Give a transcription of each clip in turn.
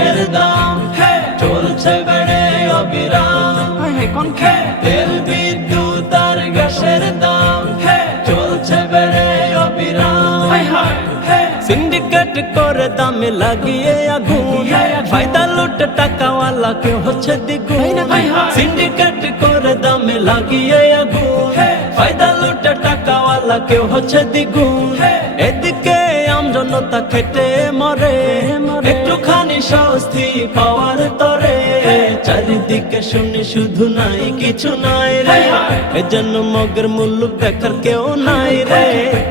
গ্যাসের দাম চলছে বেড়ে অবিরাম। তেল বিদ্যুৎ আর গ্যাসের দাম চলছে বেড়ে অবিরাম। সিন্ডিকেট করে দামে লাগিয়ে আগুন, ফায়দা লুটে টাকাওয়ালা কেউ হচ্ছে দ্বিগুণ। সিন্ডিকেট করে দামে লাগিয়ে আগুন, ফায়দা লুটে টাকাওয়ালা কেউ হচ্ছে দ্বিগুণ। এদিকে আমজনতা খেটে মরে, একটুখানি স্বস্তি পাওয়ার তরে। চারিদিকে শুনি শুধু নাই কিছু নাই রে, এজন্য মগের মুলুক দেখার কেউ নাই রে।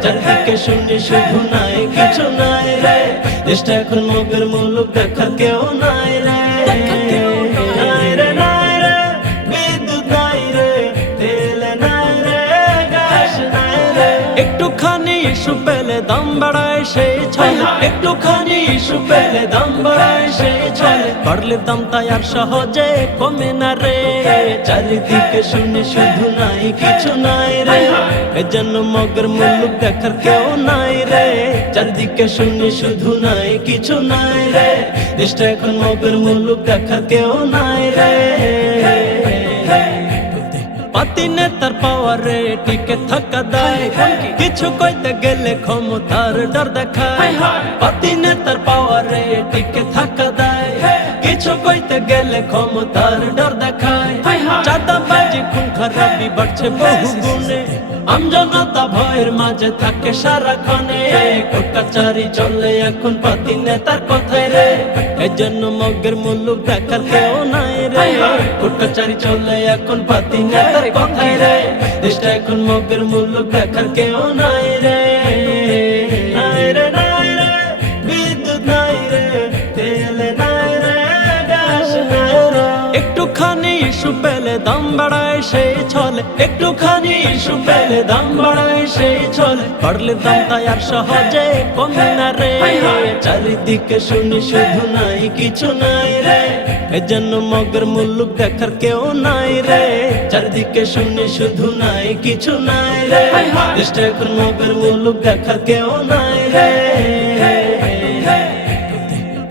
চারিদিকে শুনি শুধু নাই কিছু নাই রে, দেশটা এখন মগের মুলুক দেখার কেউ নাই রে। নাই রে, নাই রে, বিদ্যুৎ নাই রে, তেল নাই রে, গ্যাস নাই রে। একটুখানি ইস্যু পেলে দাম বাড়ায় সেই ছলে, একটুখানি ইস্যু পেলে দাম বাড়ায় সেই ছলে। বাড়লে দাম তাই আর সহজে কমে না রে, চারিদিকে শুনি শুধু নাই কিছু নাই রে, এজন্য মগের মুলুক দেখার কেউ নাই রে। চারিদিকে শুনি শুধু নাই কিছু নাই রে, দেশটা এখন মগের মুলুক দেখার কেউ নাই রে। পাতি নেতার পাওয়ারে টিকে থাকা দায়, কিছু কইতে গেলে ক্ষমতার ডর দেখায়। পাতি নেতার পাওয়ারে টিকে থাকা দায়, কিছু কইতে গেলে ক্ষমতার ডর দেখায়। চাঁদাবাজি খুন খারাপি বাড়ছে বহু গুণে, আমজনতা ভয়ের মাঝে থাকে সারাক্ষণে। কোর্ট কাচারি চলে এখন পাতি নেতার কথায় রে, এজন্য মগের মুলুক দেখার কেউ নাই রে। কোর্ট কাচারি চলে এখন পাতি নেতার কথায় রে, দেশটা এখন মগের মুলুক দেখার কেউ নাই রে। নাই রে, নাই রে, বিদ্যুৎ নাই রে, তেল নাই রে, গ্যাস নাই রে। একটুখানি ইস্যু পেলে দাম বাড়ায় সেই ছলে, একটুখানি ইস্যু পেলে দাম বাড়ায় সেই ছলে। বাড়লে দাম তাই আর সহজে কমে না রে, চারিদিকে শুনি শুধু নাই কিছু নাই রে, এজন্য মগের মুলুক দেখার কেউ নাই রে। চারিদিকে শুনি শুধু নাই কিছু নাই রে, দেশটা এখন মগের মুলুক দেখার কেউ নাই রে।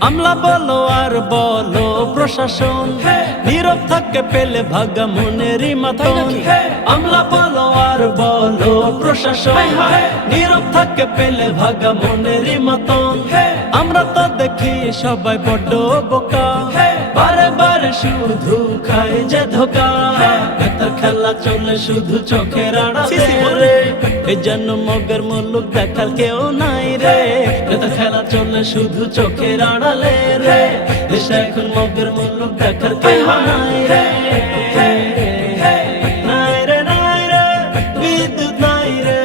আমলা বলো আর বলো প্রশাসন, নীরব থাকে পেলে ভাগা মনেরই মতন। আমলা বলো আর বলো প্রশাসন, নীরব থাকে পেলে ভাগা মনেরই মতন। আমরা তো দেখি সবাই বড্ড বোকা, বারে বারে শুধু খায় যে ধোকা। নেতার খেলা চলে শুধু চোখের আড়ালে, এজন্য মগের মুলুক দেখার কেউ নাই রে। নেতার খেলা চলে শুধু চোখের আড়ালে রে, দেশটা এখন মগের মুলুক দেখার কেউ নাই রে। নাই রে, নাই রে, বিদ্যুৎ নাই রে,